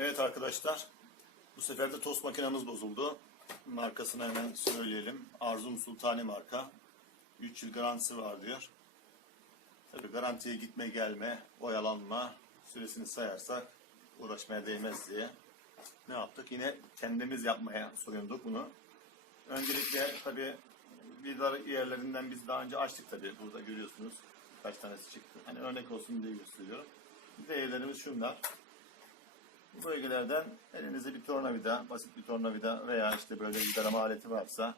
Evet arkadaşlar, bu sefer de tost makinamız bozuldu. Markasını hemen söyleyelim. Arzum Sultani marka. 3 yıl garantisi var diyor. Tabii garantiye gitme gelme, oyalanma süresini sayarsak uğraşmaya değmez diye ne yaptık? Yine kendimiz yapmaya soyunduk bunu. Öncelikle tabii vidalar yerlerinden biz daha önce açtık tabii. Burada görüyorsunuz kaç tanesi çıktı. Hani örnek olsun diye gösteriyorum. Değerlerimiz şunlar. Bu bölgelerden elinizde bir tornavida, basit bir tornavida veya işte böyle bir darama aleti varsa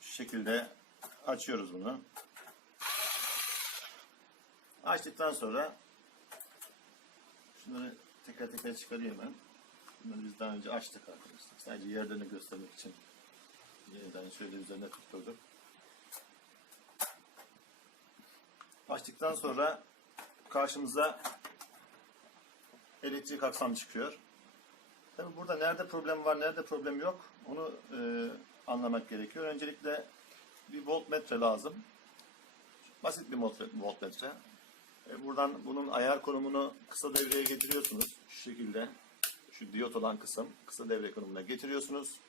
şu şekilde açıyoruz bunu. Açtıktan sonra şunları tekrar tekrar çıkarayım ben. Bunları biz daha önce açtık arkadaşlar. Sadece yerlerini göstermek için yeniden şöyle üzerine tutturduk. Açtıktan sonra karşımıza elektrik aksam çıkıyor. Tabii burada nerede problem var, nerede problem yok onu anlamak gerekiyor. Öncelikle bir voltmetre lazım. Basit bir voltmetre. Buradan bunun ayar konumunu kısa devreye getiriyorsunuz. Şu şekilde. Şu diyot olan kısım kısa devre konumuna getiriyorsunuz.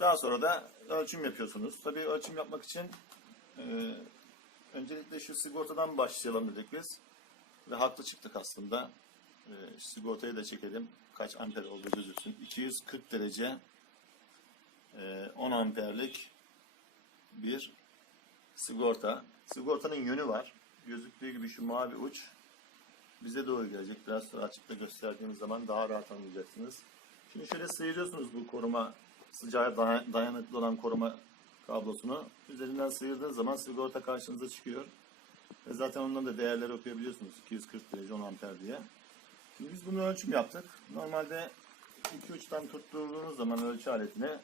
Daha sonra da ölçüm yapıyorsunuz. Tabii ölçüm yapmak için öncelikle şu sigortadan başlayalım dedik biz. Ve haklı çıktık aslında. Sigortayı da çekelim. Kaç amper olduğu gözüksün. 240 derece 10 amperlik bir sigorta. Sigortanın yönü var. Gözüktüğü gibi şu mavi uç bize doğru gelecek. Biraz sonra açıp da gösterdiğimiz zaman daha rahat anlayacaksınız. Şimdi şöyle sıyırıyorsunuz bu koruma, sıcağa dayanıklı olan koruma kablosunu. Üzerinden sıyırdığınız zaman sigorta karşınıza çıkıyor. Ve zaten ondan da değerleri okuyabiliyorsunuz. 240 derece 10 amper diye. Şimdi biz bunu ölçüm yaptık. Normalde iki uçtan tutturduğunuz zaman ölçü aletini,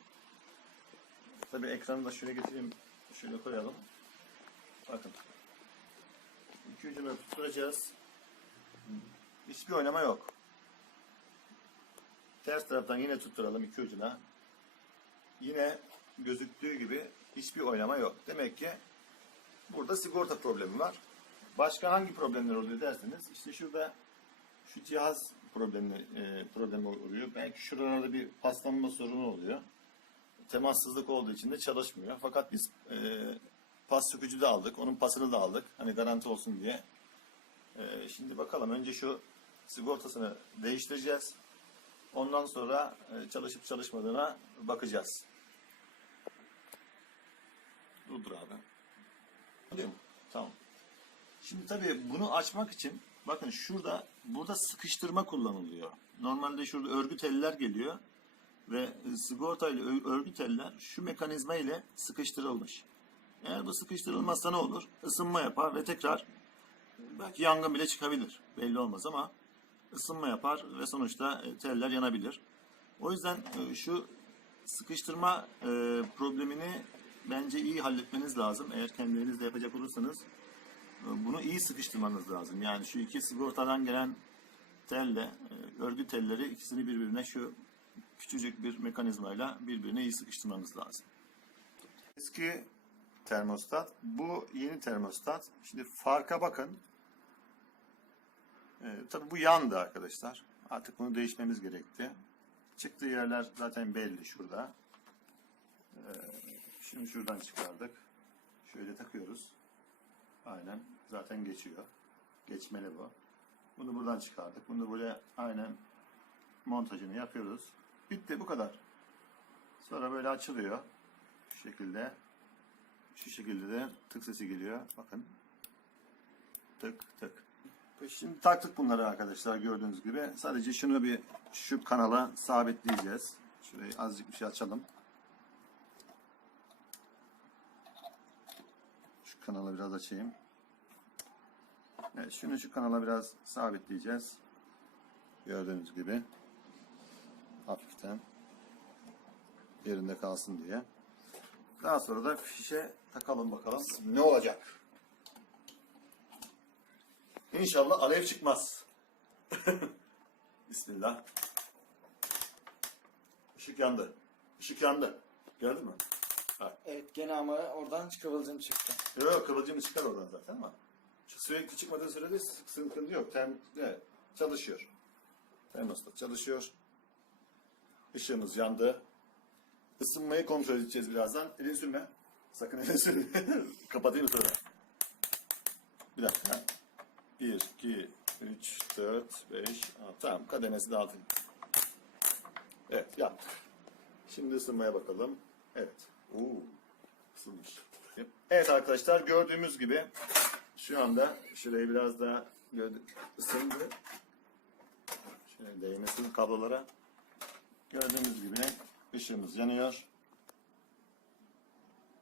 tabi ekranı da şöyle getireyim, şöyle koyalım. Bakın. İki ucunu tutturacağız. Hiçbir oynama yok. Ters taraftan yine tutturalım iki ucuna. Yine gözüktüğü gibi hiçbir oynama yok. Demek ki burada sigorta problemi var. Başka hangi problemler oluyor derseniz, işte şurada şu cihaz problemi oluyor. Belki şuralarda bir paslanma sorunu oluyor. Temassızlık olduğu için de çalışmıyor. Fakat biz pas sökücü de aldık. Onun pasını da aldık. Hani garanti olsun diye. Şimdi bakalım. Önce şu sigortasını değiştireceğiz. Ondan sonra çalışıp çalışmadığına bakacağız. Dur abi. Değil mi? Tamam. Şimdi tabii bunu açmak için bakın burada sıkıştırma kullanılıyor. Normalde şurada örgü teller geliyor ve sigorta ile örgü teller şu mekanizma ile sıkıştırılmış. Eğer bu sıkıştırılmazsa ne olur? Isınma yapar ve tekrar belki yangın bile çıkabilir. Belli olmaz ama ısınma yapar ve sonuçta teller yanabilir. O yüzden şu sıkıştırma problemini bence iyi halletmeniz lazım. Eğer kendiniz de yapacak olursanız bunu iyi sıkıştırmanız lazım. Yani şu iki sigortadan gelen telle, örgü telleri ikisini birbirine şu küçücük bir mekanizmayla birbirine iyi sıkıştırmanız lazım. Eski termostat, bu yeni termostat. Şimdi farka bakın. Tabii bu yandı arkadaşlar. Artık bunu değişmemiz gerekti. Çıktığı yerler zaten belli şurada. Şimdi şuradan çıkardık. Şöyle takıyoruz. Aynen. Zaten geçiyor. Geçmeli bu. Bunu buradan çıkardık. Bunu böyle aynen montajını yapıyoruz. Bitti. Bu kadar. Sonra böyle açılıyor. Şu şekilde. Şu şekilde de tık sesi geliyor. Bakın. Tık tık. Şimdi taktık bunları arkadaşlar gördüğünüz gibi. Sadece şunu bir şu kanala sabitleyeceğiz. Şurayı azıcık bir şey açalım. Şu kanalı biraz açayım. Evet, şunu şu kanala biraz sabitleyeceğiz. Gördüğünüz gibi. Hafiften. Yerinde kalsın diye. Daha sonra da fişe takalım bakalım. Ne olacak? İnşallah alev çıkmaz. Bismillah. Işık yandı. Işık yandı. Gördün mü? Bak. Evet gene ama oradan kıvılcım çıktı. Yok, kıvılcımı çıkar oradan zaten ama sürekli çıkmadığı sürede sıkıntı yok. Evet, çalışıyor. Termostat çalışıyor. Işığımız yandı. Isınmayı kontrol edeceğiz birazdan. Elini sürme. Sakın elini sürme. Kapatayım sonra. Bir dakika. 1, 2, 3, 4, 5, 6. Tamam, kademesi de altı. Evet, yaptık. Şimdi ısınmaya bakalım. Evet. Isınmış. Evet arkadaşlar, gördüğümüz gibi şu anda şurayı biraz daha ısındı. Şöyle değmesin kablolara. Gördüğünüz gibi ışığımız yanıyor.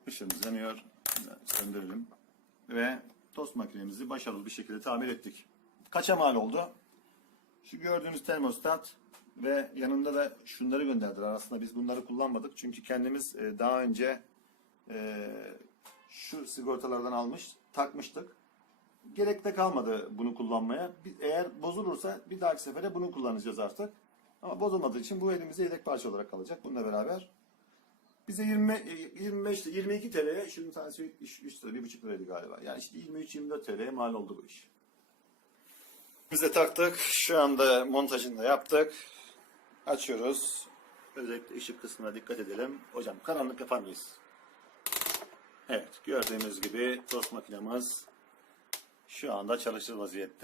Işığımız yanıyor. Söndürelim. Ve tost makinemizi başarılı bir şekilde tamir ettik. Kaça mal oldu? Şu gördüğünüz termostat ve yanında da şunları gönderdiler. Aslında biz bunları kullanmadık. Çünkü kendimiz daha önce şu sigortalardan almış, takmıştık. Gerek de kalmadı bunu kullanmaya. Eğer bozulursa bir dahaki sefere bunu kullanacağız artık. Ama bozulmadığı için bu elimizde yedek parça olarak kalacak. Bununla beraber bize 22 TL'ye, şunun tanesi 3 lira, 1,5 liraydı galiba. Yani işte 23-24 TL'ye mal oldu bu iş. Biz de taktık. Şu anda montajını da yaptık. Açıyoruz. Özellikle ışık kısmına dikkat edelim. Hocam karanlık yapar mıyız? Evet, gördüğünüz gibi tost makinemiz şu anda çalışır vaziyette.